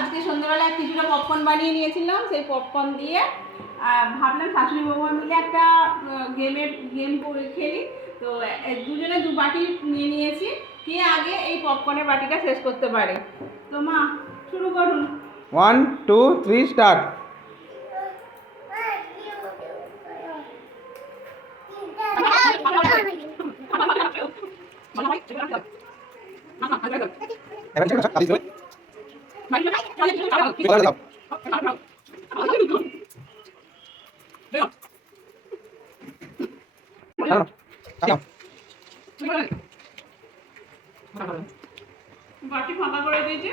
আজকে সন্ধ্যাবেলায় কিছুটা পপকর্ন বানিয়ে নিয়েছিলাম, সেই পপকর্ন দিয়ে ভাবলাম শাশুড়ি বৌমা মিলে একটা গেম করে খেলি। তো দুজনে দু বাটি নিয়ে নিয়েছি, কে আগে এই পপকর্নের বাটিটা শেষ করতে পারে। তো মা শুরু করুন। 1 2 3 স্টার্ট। এবার ঠিক আছে, কাটি দিই। এবার দাও। দাও। দাও। বাটি ফাঁকা করে দিয়েছি।